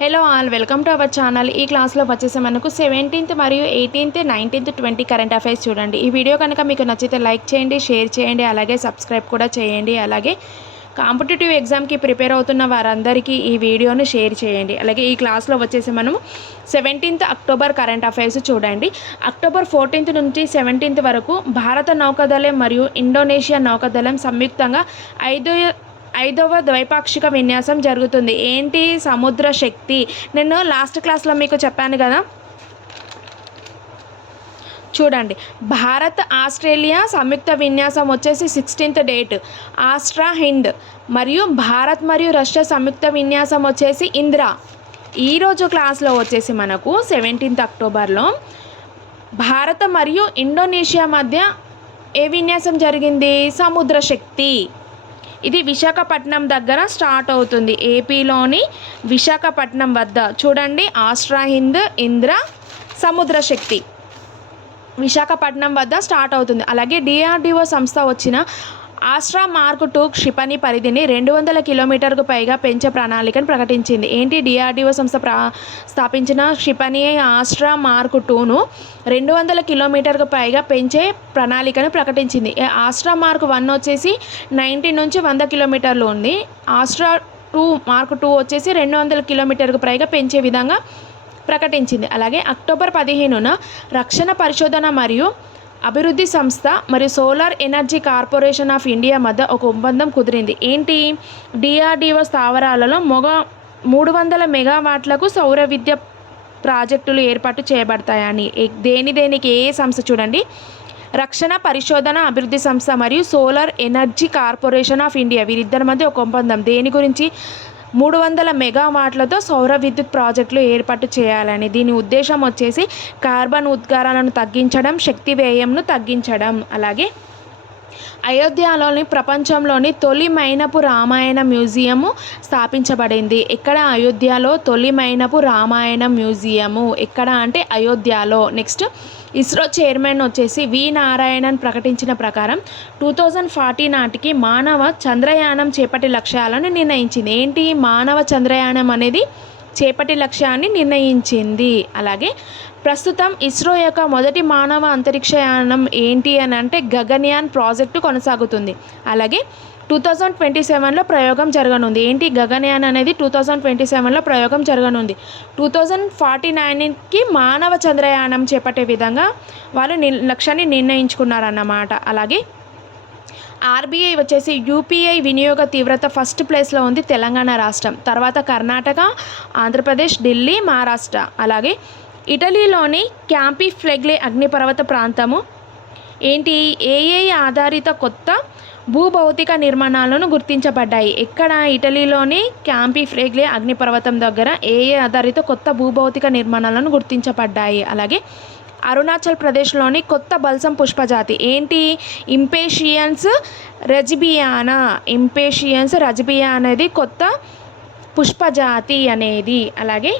Hello all welcome to our channel. ఈ క్లాస్లో వచ్చేసి మనకు సెవెంటీన్త్ మరియు eighteenth nineteenth twenty current affairs చూడండి. ఈ వీడియో కనుక మీకు నచ్చితే లైక్ చేయండి షేర్ చేయండి అలాగే సబ్స్క్రైబ్ కూడా చేయండి. అలాగే కాంపిటేటివ్ ఎగ్జామ్కి ప్రిపేర్ అవుతున్న వారందరికీ ఈ వీడియోను షేర్ చేయండి. అలాగే ఈ క్లాస్లో వచ్చేసి మనము సెవెంటీన్త్ అక్టోబర్ కరెంట్ అఫైర్స్ చూడండి. అక్టోబర్ ఫోర్టీన్త్ నుంచి సెవెంటీన్త్ వరకు భారత నౌకాదళం మరియు ఇండోనేషియా నౌకాదళం సంయుక్తంగా ఐదో ఐదవ ద్వైపాక్షిక విన్యాసం జరుగుతుంది. ఏంటి సముద్ర శక్తి? నేను లాస్ట్ క్లాస్లో మీకు చెప్పాను కదా. చూడండి. భారత్ ఆస్ట్రేలియా సంయుక్త విన్యాసం వచ్చేసి సిక్స్టీన్త్ డేట్ ఆస్ట్రా హింద్ మరియు భారత్ మరియు రష్యా సంయుక్త విన్యాసం వచ్చేసి ఇంద్రా. ఈరోజు క్లాస్లో వచ్చేసి మనకు సెవెంటీన్త్ అక్టోబర్లో భారత మరియు ఇండోనేషియా మధ్య ఏ విన్యాసం జరిగింది? సముద్ర శక్తి. ఇది విశాఖపట్నం దగ్గర స్టార్ట్ అవుతుంది. ఏపీలోని విశాఖపట్నం వద్ద చూడండి ఆస్ట్రా హింద్ ఇంద్ర సముద్ర శక్తి విశాఖపట్నం వద్ద స్టార్ట్ అవుతుంది. అలాగే డిఆర్డిఓ సంస్థ వచ్చిన ఆస్ట్రా మార్క్ టూ క్షిపణి పరిధిని రెండు వందల కిలోమీటర్కు పైగా పెంచే ప్రణాళికను ప్రకటించింది. ఏంటి? డిఆర్డిఓ సంస్థ ప్రా స్థాపించిన క్షిపణి ఆస్ట్రా మార్క్ టూను రెండు వందల కిలోమీటర్కు పైగా పెంచే ప్రణాళికను ప్రకటించింది. ఆస్ట్రా మార్క్ వన్ వచ్చేసి నైంటీ నుంచి వంద కిలోమీటర్లు ఉంది. ఆస్ట్రా టూ మార్క్ టూ వచ్చేసి రెండు వందల కిలోమీటర్కు పైగా పెంచే విధంగా ప్రకటించింది. అలాగే అక్టోబర్ పదిహేనున రక్షణ పరిశోధన మరియు అభివృద్ధి సంస్థ మరియు solar energy corporation of India మధ్య ఒక ఒప్పందం కుదిరింది. ఏంటి? డిఆర్డిఓ స్థావరాలలో మొగ మూడు వందల మెగావాట్లకు సౌర విద్య ప్రాజెక్టులు ఏర్పాటు చేయబడతాయని. దేని దేనికి ఏ సంస్థ చూడండి. రక్షణ పరిశోధన అభివృద్ధి సంస్థ మరియు solar energy corporation of India వీరిద్దరి మధ్య ఒక ఒప్పందం. దేని గురించి? మూడు వందల మెగావాట్లతో సౌర విద్యుత్ ప్రాజెక్టులు ఏర్పాటు చేయాలని. దీని ఉద్దేశం వచ్చేసి కార్బన్ ఉద్గారాలను తగ్గించడం శక్తి వ్యయంను తగ్గించడం. అలాగే అయోధ్యలోని ప్రపంచంలోని తొలి మైనపు రామాయణ మ్యూజియము స్థాపించబడింది. ఎక్కడ? అయోధ్యలో తొలి మైనపు రామాయణ మ్యూజియము. ఎక్కడ అంటే అయోధ్యలో. నెక్స్ట్ ఇస్రో చైర్మన్ వచ్చేసి వి నారాయణన్ ప్రకటించిన ప్రకారం టూ థౌజండ్ ఫార్టీ నాటికి మానవ చంద్రయానం చేపట్టి లక్ష్యాలను నిర్ణయించింది. ఏంటి మానవ చంద్రయానం అనేది? చేపటి లక్ష్యాన్ని నిర్ణయించింది. అలాగే ప్రస్తుతం ఇస్రో యొక్క మొదటి మానవ అంతరిక్షయానం ఏంటి అని అంటే గగన్యాన్ ప్రాజెక్టు కొనసాగుతుంది. అలాగే టూ థౌజండ్ ట్వంటీ సెవెన్లో ప్రయోగం జరగనుంది. ఏంటి? గగన్యాన్ అనేది టూ థౌజండ్ ట్వంటీ సెవెన్లో ప్రయోగం జరగనుంది. టూ థౌజండ్ ఫార్టీ నైన్కి మానవ చంద్రయానం చేపట్టే విధంగా వాళ్ళు ని లక్ష్యాన్ని నిర్ణయించుకున్నారన్నమాట. అలాగే ఆర్బీఐ వచ్చేసి యూపీఐ వినియోగ తీవ్రత ఫస్ట్ ప్లేస్లో ఉంది తెలంగాణ రాష్ట్రం. తర్వాత కర్ణాటక ఆంధ్రప్రదేశ్ ఢిల్లీ మహారాష్ట్ర. అలాగే ఇటలీలోని క్యాంపీ ఫ్లెగ్లే అగ్నిపర్వత ప్రాంతము. ఏంటి? ఏఏ ఆధారిత కొత్త భూభౌతిక నిర్మాణాలను గుర్తించబడ్డాయి. ఎక్కడ ఇటలీలోని క్యాంపీ ఫ్రేగ్లే అగ్నిపర్వతం దగ్గర ఏఏ ఆధారిత కొత్త భూభౌతిక నిర్మాణాలను గుర్తించబడ్డాయి. అలాగే అరుణాచల్ ప్రదేశ్లోని కొత్త బల్సం పుష్పజాతి. ఏంటి? ఇంపేషియన్స్ రజిబియానా. ఇంపేషియన్స్ రజిబియా అనేది కొత్త పుష్పజాతి అనేది. అలాగే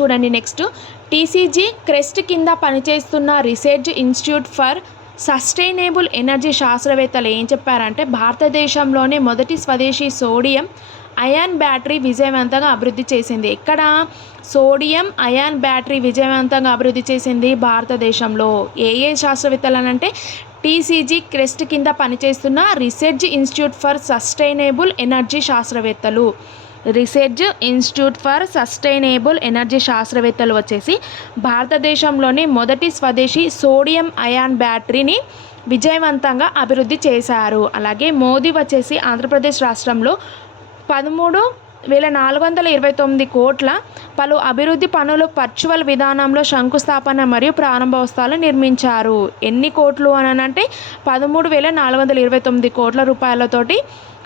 చూడండి నెక్స్ట్. టీసీజీ క్రెస్ట్ కింద పనిచేస్తున్న research institute for sustainable energy శాస్త్రవేత్తలు ఏం చెప్పారంటే భారతదేశంలోనే మొదటి స్వదేశీ సోడియం అయాన్ బ్యాటరీ విజయవంతంగా అభివృద్ధి చేసింది. ఇక్కడ సోడియం అయాన్ బ్యాటరీ విజయవంతంగా అభివృద్ధి చేసింది భారతదేశంలో. ఏ ఏ శాస్త్రవేత్తలు అనంటే టీసీజీ క్రెస్ట్ కింద పనిచేస్తున్న research institute for sustainable energy శాస్త్రవేత్తలు. Research institute for sustainable energy శాస్త్రవేత్తలు వచ్చేసి భారతదేశంలోని మొదటి స్వదేశీ సోడియం అయాన్ బ్యాటరీని విజయవంతంగా అభివృద్ధి చేశారు. అలాగే మోదీ వచ్చేసి ఆంధ్రప్రదేశ్ రాష్ట్రంలో పదమూడు వేల నాలుగు వందల ఇరవై తొమ్మిది కోట్ల పలు అభివృద్ధి పనులు వర్చువల్ విధానంలో శంకుస్థాపన మరియు ప్రారంభోత్సవాలు నిర్మించారు. ఎన్ని కోట్లు అని అంటే పదమూడు వేల నాలుగు వందల ఇరవై తొమ్మిది కోట్ల రూపాయలతోటి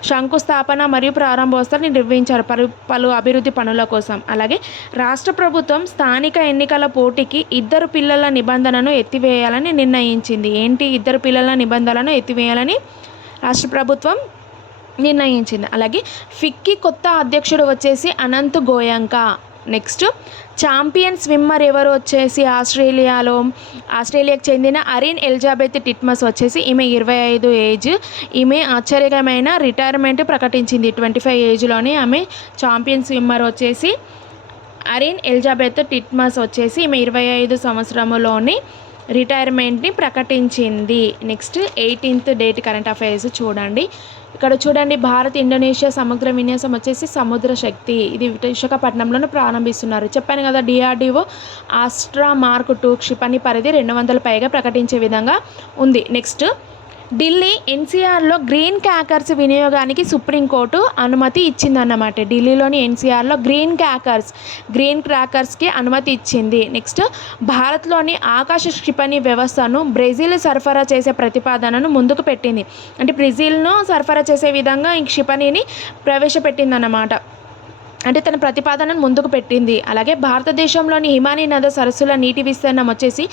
శంకుస్థాపన మరియు ప్రారంభోత్సవాలు నిర్వహించారు పలు పలు అభివృద్ధి పనుల కోసం. అలాగే రాష్ట్ర ప్రభుత్వం స్థానిక ఎన్నికల పోటీకి ఇద్దరు పిల్లల నిబంధనను ఎత్తివేయాలని నిర్ణయించింది. ఏంటి ఇద్దరు పిల్లల నిబంధనలను ఎత్తివేయాలని రాష్ట్ర ప్రభుత్వం నిర్ణయించింది. అలాగే ఫిక్కి కొత్త అధ్యక్షుడు వచ్చేసి Anant Goenka. Next champion swimmer ఎవరు వచ్చేసి ఆస్ట్రేలియాలో ఆస్ట్రేలియాకు చెందిన అరిన్ ఎలిజాబెత్ టిట్మస్ వచ్చేసి ఈమె ఇరవై ఐదు ఏజ్. ఈమె ఆశ్చర్యకరమైన రిటైర్మెంట్ ప్రకటించింది. ట్వంటీ ఫైవ్ ఏజ్లోనే ఆమె ఛాంపియన్ స్విమ్మర్ వచ్చేసి అరిన్ ఎలిజాబెత్ టిట్మస్ వచ్చేసి ఈమె ఇరవై ఐదు సంవత్సరములోని రిటైర్మెంట్ని ప్రకటించింది. Next eighteenth date current affairs చూడండి. ఇక్కడ చూడండి భారత్ ఇండోనేషియా సమగ్ర విన్యాసం వచ్చేసి సముద్ర శక్తి. ఇది విశాఖపట్నంలోనే ప్రారంభిస్తున్నారు. చెప్పాను కదా డిఆర్డిఓ ఆస్ట్రా మార్క్ టూ క్షిపణి పరిధి రెండు వందల పైగా ప్రకటించే విధంగా ఉంది. నెక్స్ట్ ఢిల్లీ ఎన్సీఆర్లో గ్రీన్ క్యాకర్స్ వినియోగానికి సుప్రీంకోర్టు అనుమతి ఇచ్చిందన్నమాట. ఢిల్లీలోని ఎన్సీఆర్లో గ్రీన్ క్యాకర్స్ గ్రీన్ క్రాకర్స్కి అనుమతి ఇచ్చింది. నెక్స్ట్ భారత్లోని ఆకాశ క్షిపణి వ్యవస్థను బ్రెజిల్ సరఫరా చేసే ప్రతిపాదనను ముందుకు పెట్టింది. అంటే బ్రెజిల్ను సరఫరా చేసే విధంగా ఈ క్షిపణిని ప్రవేశపెట్టిందన్నమాట. అంటే తన ప్రతిపాదనను ముందుకు పెట్టింది. అలాగే భారతదేశంలోని హిమానీ నద సరస్సుల నీటి విస్తీర్ణం వచ్చేసి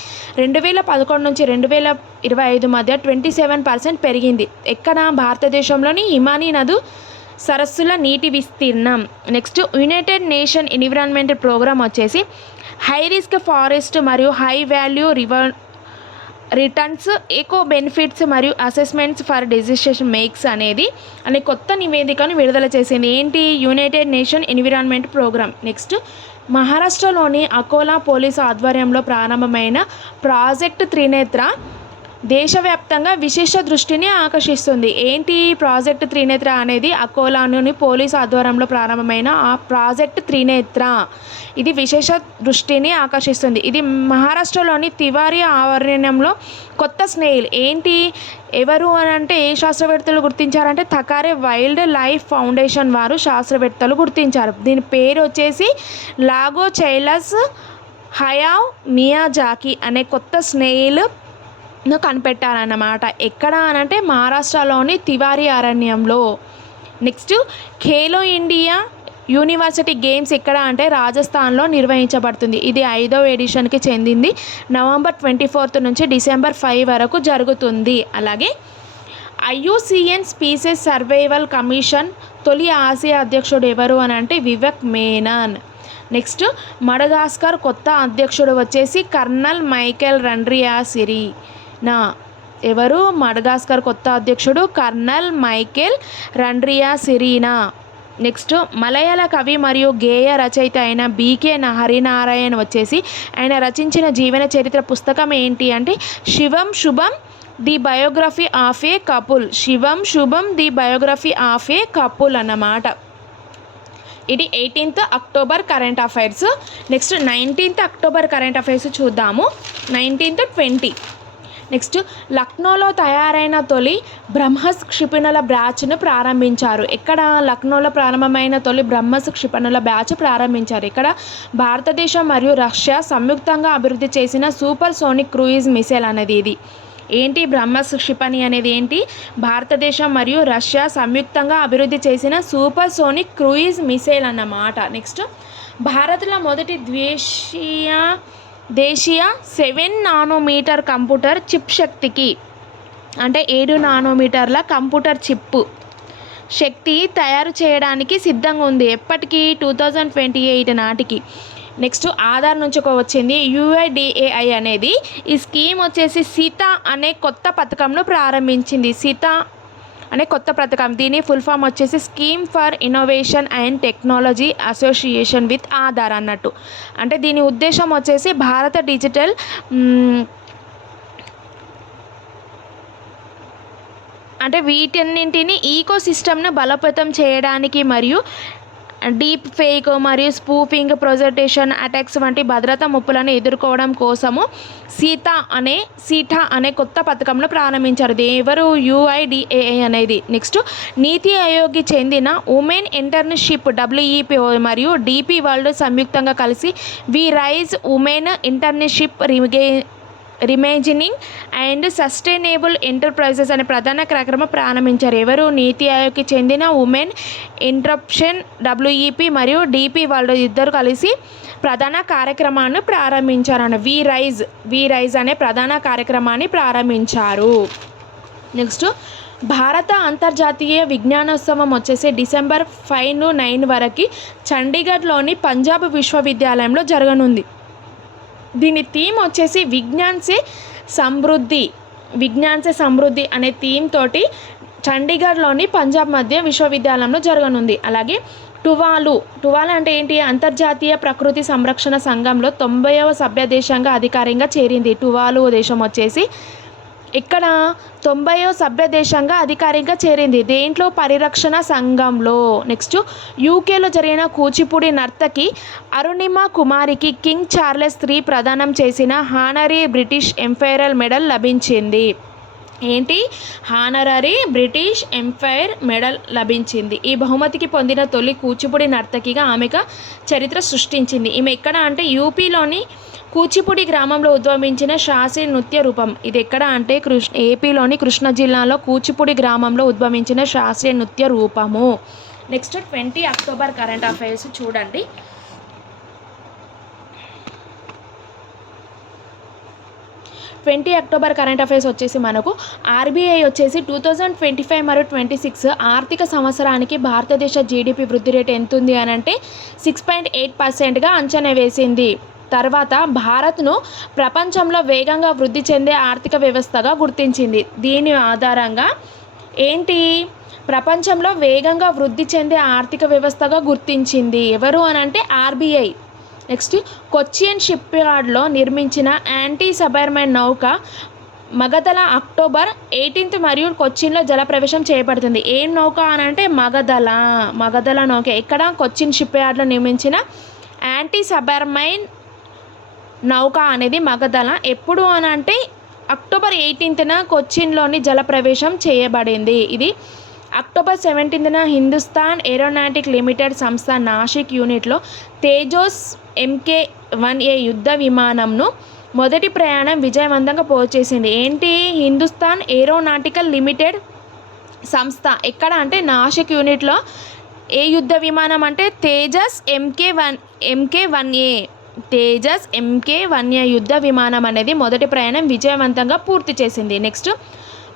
రెండు వేల పదకొండు నుంచి రెండు వేల ఇరవై ఐదు మధ్య ట్వంటీ సెవెన్ పర్సెంట్ పెరిగింది. ఎక్కడ భారతదేశంలోని హిమానీ నదు సరస్సుల నీటి విస్తీర్ణం. Next United Nation environment programme వచ్చేసి హై రిస్క్ ఫారెస్ట్ మరియు high value river returns eco benefits మరియు అసెస్మెంట్స్ ఫర్ డెసిషన్ మేక్స్ అనేది అనే కొత్త నివేదికను విడుదల చేసింది. ఏంటి? United Nation environment programme next మహారాష్ట్రలోని అకోలా పోలీసు ఆధ్వర్యంలో ప్రారంభమైన ప్రాజెక్ట్ త్రినేత్ర దేశవ్యాప్తంగా విశేష దృష్టిని ఆకర్షిస్తుంది. ఏంటి ప్రాజెక్ట్ త్రినేత్ర అనేది? అకోలాలోని పోలీసు ఆధ్వర్యంలో ప్రారంభమైన ఆ ప్రాజెక్ట్ త్రినేత్ర. ఇది విశేష దృష్టిని ఆకర్షిస్తుంది. ఇది మహారాష్ట్రలోని తివారి ఆవరణంలో కొత్త స్నేహిల్. ఏంటి? ఎవరు అని అంటే ఏ శాస్త్రవేత్తలు గుర్తించారంటే తకారే వైల్డ్ లైఫ్ ఫౌండేషన్ వారు శాస్త్రవేత్తలు గుర్తించారు. దీని పేరు వచ్చేసి లాగో చైలస్ హయావ్ మియాజాకి అనే కొత్త స్నేహిల్ కనిపెట్టారన్నమాట. ఎక్కడ అనంటే మహారాష్ట్రలోని తివారీ అరణ్యంలో. Next Khelo India university games ఎక్కడ అంటే రాజస్థాన్లో నిర్వహించబడుతుంది. ఇది ఐదవ ఎడిషన్కి చెందింది. నవంబర్ ట్వంటీ ఫోర్త్ నుంచి డిసెంబర్ ఫైవ్ వరకు జరుగుతుంది. అలాగే ఐయుసిఎన్ స్పీసెస్ సర్వైవల్ కమిషన్ తొలి ఆసియా అధ్యక్షుడు ఎవరు అని అంటే వివేక్ మేనన్. నెక్స్ట్ మడగాస్కర్ కొత్త అధ్యక్షుడు వచ్చేసి కర్నల్ మైకేల్ రండ్రియా సిరి. నా ఎవరు? మడగాస్కర్ కొత్త అధ్యక్షుడు colonel Michael Randrianirina. Next Malayala కవి మరియు గేయ రచయిత అయిన బీకే హరినారాయణ్ వచ్చేసి ఆయన రచించిన జీవన చరిత్ర పుస్తకం ఏంటి అంటే Shivam Shubham the biography of a couple. Shivam Shubham the biography of a couple అన్నమాట. ఇది eighteenth October current affairs next nineteenth October current affairs చూద్దాము. నైన్టీన్త్ ట్వంటీ నెక్స్ట్ లక్నోలో తయారైన తొలి బ్రహ్మస్ క్షిపణుల బ్యాచ్ను ప్రారంభించారు. ఇక్కడ లక్నోలో ప్రారంభమైన తొలి బ్రహ్మస్ క్షిపణుల బ్యాచ్ ప్రారంభించారు? ఇక్కడ భారతదేశం మరియు రష్యా సంయుక్తంగా అభివృద్ధి చేసిన సూపర్ సోనిక్ క్రూయిజ్ మిసైల్ అనేది ఇది. ఏంటి బ్రహ్మస్ క్షిపణి అనేది ఏంటి? భారతదేశం మరియు రష్యా సంయుక్తంగా అభివృద్ధి చేసిన సూపర్ సోనిక్ క్రూయిజ్ మిసైల్ అన్నమాట. నెక్స్ట్ భారత్లో మొదటి ద్వేషీయ దేశీయ సెవెన్ నానోమీటర్ కంప్యూటర్ చిప్ శక్తికి అంటే ఏడు నానోమీటర్ల కంప్యూటర్ చిప్ శక్తి తయారు చేయడానికి సిద్ధంగా ఉంది. ఎప్పటికీ టూ థౌజండ్ ట్వంటీ ఎయిట్ నాటికి. నెక్స్ట్ ఆధార్ నుంచి ఒక వచ్చింది. యుఐడిఏఐ అనేది ఈ స్కీమ్ వచ్చేసి సీత అనే కొత్త పథకంను ప్రారంభించింది. సీత అనే కొత్త పథకం. దీని ఫుల్ ఫామ్ వచ్చేసి scheme for innovation and technology association with Aadhaar అన్నట్టు. అంటే దీని ఉద్దేశం వచ్చేసి భారత డిజిటల్ అంటే వీటన్నింటిని ఈకో సిస్టమ్ను బలోపేతం చేయడానికి మరియు డీప్ ఫేక్ మరియు స్పూఫింగ్ ప్రొజెంటేషన్ అటాక్స్ వంటి భద్రతా ముప్పులను ఎదుర్కోవడం కోసము సీత అనే సీటా అనే కొత్త పథకంను ప్రారంభించారు. ఎవరు? యుఐడిఏఐ అనేది. నెక్స్ట్ నీతి ఆయోగ్కి చెందిన ఉమెన్ ఇంటర్న్షిప్ డబ్ల్యూఈపిఓ మరియు డిపి వరల్డ్ సంయుక్తంగా కలిసి వి రైజ్ ఉమెన్ ఇంటర్న్షిప్ రిగే రిమేజినింగ్ అండ్ సస్టైనబుల్ ఎంటర్ప్రైజెస్ అనే ప్రధాన కార్యక్రమం ప్రారంభించారు. ఎవరు? నీతి ఆయోగ్కి చెందిన ఉమెన్ ఇంట్రప్షన్ డబ్ల్యూఈపీ మరియు డిపి వాళ్ళు ఇద్దరు కలిసి ప్రధాన కార్యక్రమాన్ని ప్రారంభించారు వి రైజ్ వి రైజ్ అనే ప్రధాన కార్యక్రమాన్ని ప్రారంభించారు. నెక్స్ట్ భారత అంతర్జాతీయ విజ్ఞానోత్సవం వచ్చేసి డిసెంబర్ ఫైవ్ నైన్ వరకు చండీగఢ్లోని పంజాబ్ విశ్వవిద్యాలయంలో జరగనుంది. దీని థీమ్ వచ్చేసి విజ్ఞాన్సే సమృద్ధి విజ్ఞాన్సే సమృద్ధి అనే థీమ్ తోటి చండీగఢ్లోని పంజాబ్ మధ్య విశ్వవిద్యాలయంలో జరగనుంది. అలాగే టువాలు టువాలు అంటే ఏంటి? అంతర్జాతీయ ప్రకృతి సంరక్షణ సంఘంలో తొంభైవ సభ్య దేశంగా అధికారికంగా చేరింది. టువాలు దేశం వచ్చేసి ఇక్కడ తొంభైవ సభ్య దేశంగా అధికారికంగా చేరింది. దేంట్లో పరిరక్షణ సంఘంలో. నెక్స్ట్ యూకేలో జరిగిన కూచిపూడి నర్తకి అరుణిమ కుమారికి కింగ్ చార్లెస్ త్రీ ప్రదానం చేసిన హానరీ బ్రిటిష్ ఎంపైరల్ మెడల్ లభించింది. ఏంటి? హానరరీ బ్రిటిష్ ఎంపైర్ మెడల్ లభించింది. ఈ బహుమతికి పొందిన తొలి కూచిపూడి నర్తకిగా ఆమెకు చరిత్ర సృష్టించింది. ఈమె ఎక్కడ అంటే యూపీలోని కూచిపూడి గ్రామంలో ఉద్భవించిన శాస్త్రీయ నృత్య రూపం. ఇది ఎక్కడ అంటే కృష్ణ ఏపీలోని కృష్ణా జిల్లాలో కూచిపూడి గ్రామంలో ఉద్భవించిన శాస్త్రీయ నృత్య రూపము. Next twenty October current affairs చూడండి. ట్వంటీ అక్టోబర్ కరెంట్ అఫైర్స్ వచ్చేసి మనకు ఆర్బీఐ వచ్చేసి టూ థౌజండ్ ట్వంటీ ఫైవ్ మరియు ట్వంటీ సిక్స్ ఆర్థిక సంవత్సరానికి భారతదేశ జీడిపి వృద్ధి రేటు ఎంత ఉంది అని అంటే సిక్స్ పాయింట్ ఎయిట్ పర్సెంట్గా అంచనా వేసింది. తర్వాత భారత్ను ప్రపంచంలో వేగంగా వృద్ధి చెందే ఆర్థిక వ్యవస్థగా గుర్తించింది. దీని ఆధారంగా ఏంటి? ప్రపంచంలో వేగంగా వృద్ధి చెందే ఆర్థిక వ్యవస్థగా గుర్తించింది. ఎవరు అని అంటే ఆర్బీఐ. నెక్స్ట్ కొచ్చియన్ షిప్ యార్డ్లో నిర్మించిన యాంటీ సబర్మైన్ నౌక మగధల అక్టోబర్ ఎయిటీన్త్ మరియు కొచ్చిన్లో జలప్రవేశం చేయబడుతుంది ఏం నౌక అని అంటే మగధల మగధల నౌక. ఇక్కడ కొచ్చిన్ షిప్ యార్డ్లో నిర్మించిన యాంటీ సబర్మైన్ నౌక అనేది మగధల. ఎప్పుడు అని అంటే అక్టోబర్ ఎయిటీన్త్న కొచ్చిన్లోని జలప్రవేశం చేయబడింది. ఇది అక్టోబర్ సెవెంటీన్త్న హిందుస్థాన్ ఏరోనాటిక్ లిమిటెడ్ సంస్థ నాసిక్ యూనిట్లో తేజోస్ ఎంకే వన్ ఏ యుద్ధ విమానంను మొదటి ప్రయాణం విజయవంతంగా పోచేసింది ఏంటి? హిందుస్థాన్ ఏరోనాటికల్ లిమిటెడ్ సంస్థ ఎక్కడ అంటే నాసిక్ యూనిట్లో ఏ యుద్ధ విమానం అంటే Tejas MK one MK one A Tejas MK one A యుద్ధ విమానం అనేది మొదటి ప్రయాణం విజయవంతంగా పూర్తి చేసింది. నెక్స్ట్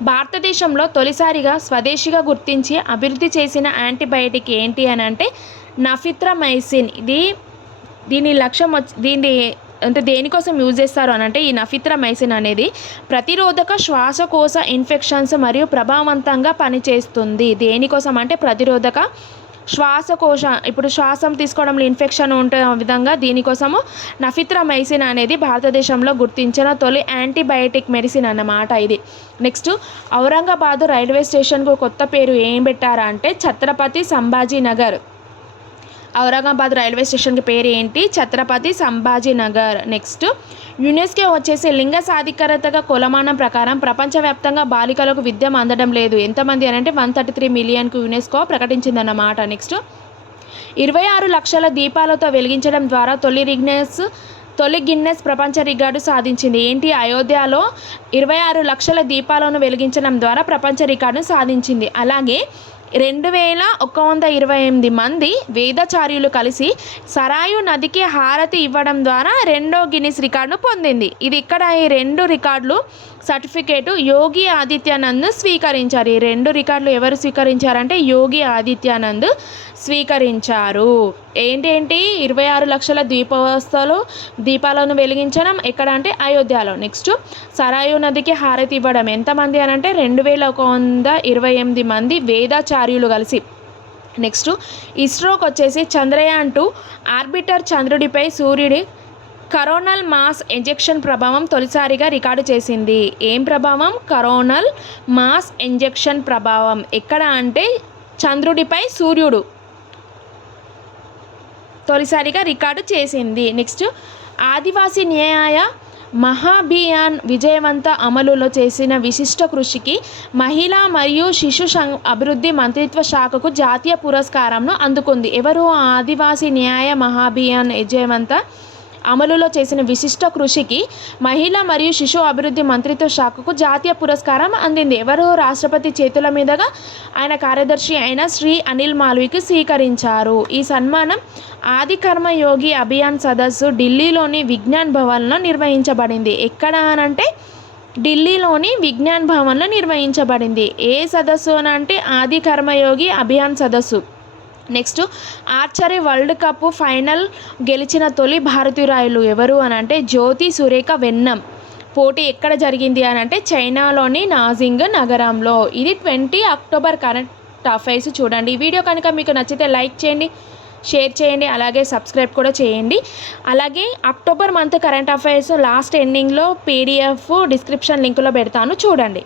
భారతదేశంలో తొలిసారిగా స్వదేశీగా గుర్తించి అభివృద్ధి చేసిన యాంటీబయాటిక్ ఏంటి అని అంటే నఫిత్రమైసిన్. ఇది దీని లక్ష్యం వచ్చి దీని అంటే దేనికోసం యూజ్ చేస్తారు అని అంటే ఈ నఫిత్రమైసిన్ అనేది ప్రతిరోధక శ్వాసకోశ ఇన్ఫెక్షన్స్ మరియు ప్రభావవంతంగా పనిచేస్తుంది. దేనికోసం అంటే ప్రతిరోధక శ్వాసకోశ ఇప్పుడు శ్వాసం తీసుకోవడంలో ఇన్ఫెక్షన్ ఉండే విధంగా దీనికోసము నఫిత్రమైసిన్ అనేది భారతదేశంలో గుర్తించిన తొలి యాంటీబయాటిక్ మెడిసిన్ అన్నమాట ఇది. నెక్స్ట్ ఔరంగాబాదు రైల్వే స్టేషన్కు కొత్త పేరు ఏం పెట్టారా అంటే ఛత్రపతి సంభాజీ నగర్ ఔరంగాబాద్ రైల్వే స్టేషన్కి పేరు ఏంటి? ఛత్రపతి సంభాజీ నగర్. నెక్స్ట్. యునెస్కో వచ్చేసి లింగ సాధికారతగా కొలమానం ప్రకారం ప్రపంచవ్యాప్తంగా బాలికలకు విద్య అందడం లేదు. ఎంతమంది అని అంటే వన్ థర్టీ త్రీ మిలియన్కు యునెస్కో ప్రకటించిందన్నమాట. నెక్స్ట్. ఇరవై ఆరు లక్షల దీపాలతో వెలిగించడం ద్వారా తొలి రిగ్నెస్ తొలి గిన్నెస్ ప్రపంచ రికార్డు సాధించింది. ఏంటి? అయోధ్యలో ఇరవై ఆరు లక్షల దీపాలను వెలిగించడం ద్వారా ప్రపంచ రికార్డును సాధించింది. అలాగే రెండు వేల ఒక వంద ఇరవై ఎనిమిది మంది వేదాచార్యులు కలిసి సరాయు నదికి హారతి ఇవ్వడం ద్వారా రెండో గిన్నిస్ రికార్డును పొందింది. ఇది ఇక్కడ ఈ రెండు రికార్డులు సర్టిఫికేటు యోగి ఆదిత్యానంద్ స్వీకరించారు. ఈ రెండు రికార్డులు ఎవరు స్వీకరించారంటే యోగి ఆదిత్యానంద్ స్వీకరించారు. ఏంటేంటి? ఇరవై ఆరు లక్షల దీపోత్సవాలు దీపాలను వెలిగించడం ఎక్కడ అంటే అయోధ్యలో. నెక్స్ట్ సరాయు నదికి హారతి ఇవ్వడం ఎంతమంది అని అంటే రెండు వేల ఒక వంద ఇరవై ఎనిమిది మంది ఆచార్యులు కలిసి. నెక్స్ట్ ఇస్రోకి వచ్చేసి చంద్రయాన్ టూ ఆర్బిటర్ చంద్రుడిపై సూర్యుడి కరోనల్ మాస్ ఇంజెక్షన్ ప్రభావం తొలిసారిగా రికార్డు చేసింది. ఏం ప్రభావం? కరోనల్ మాస్ ఇంజెక్షన్ ప్రభావం. ఎక్కడ అంటే చంద్రుడిపై సూర్యుడు తొలిసారిగా రికార్డు చేసింది. నెక్స్ట్ ఆదివాసీ న్యాయ మహాభియాన్ విజయవంత అమలులో చేసిన విశిష్ట కృషికి మహిళా మరియు శిశు సం అభివృద్ధి మంత్రిత్వ శాఖకు జాతీయ పురస్కారంను అందుకుంది. ఎవరు? ఆదివాసీ న్యాయ మహాభియాన్ విజయవంత అమలులో చేసిన విశిష్ట కృషికి మహిళా మరియు శిశు అభివృద్ధి మంత్రిత్వ శాఖకు జాతీయ పురస్కారం అందింది. ఎవరు రాష్ట్రపతి చేతుల మీదుగా ఆయన కార్యదర్శి అయిన శ్రీ అనిల్ మాల్వీకి స్వీకరించారు. ఈ సన్మానం ఆది కర్మయోగి అభియాన్ సదస్సు ఢిల్లీలోని విజ్ఞాన్ భవన్లో నిర్వహించబడింది. ఎక్కడ అనంటే ఢిల్లీలోని విజ్ఞాన్ భవన్లో నిర్వహించబడింది. ఏ సదస్సు అని అంటే ఆది కర్మయోగి అభియాన్ సదస్సు. Next archery world cup final గెలిచిన తొలి భారతీయురాయలు ఎవరు అని అంటే జ్యోతి సురేఖ వెన్నం. పోటీ ఎక్కడ జరిగింది అని అంటే చైనాలోని నాజింగ్ నగరంలో. ఇది ట్వంటీ అక్టోబర్ కరెంట్ అఫైర్స్ చూడండి. ఈ వీడియో కనుక మీకు నచ్చితే లైక్ చేయండి షేర్ చేయండి అలాగే సబ్స్క్రైబ్ కూడా చేయండి. అలాగే October month current affairs last ఎండింగ్లో పీడిఎఫ్ డిస్క్రిప్షన్ లింకులో పెడతాను చూడండి.